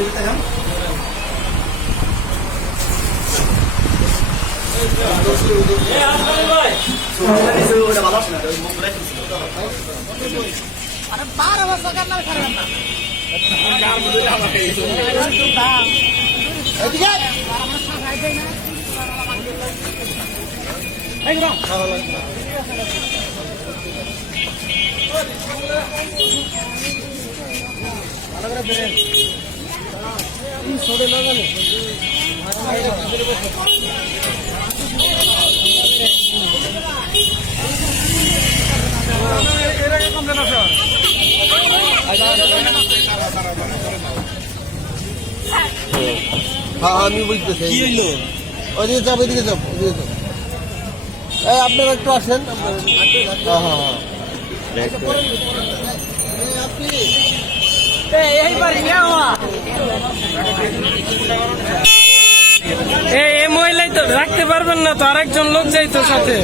প্রতিযোগিতা যান বারো বছর কান্নার খারাপ না ভালো করে বেড়ে হ্যাঁ আমি বুঝতেছি। কি হইল? চাপ এই আপনারা একটু আসেন। হ্যাঁ হ্যাঁ হ্যাঁ। এই এই মহিলাই তো রাখতে পারবেন না তো আরেকজন লোক যাইতো সাথে।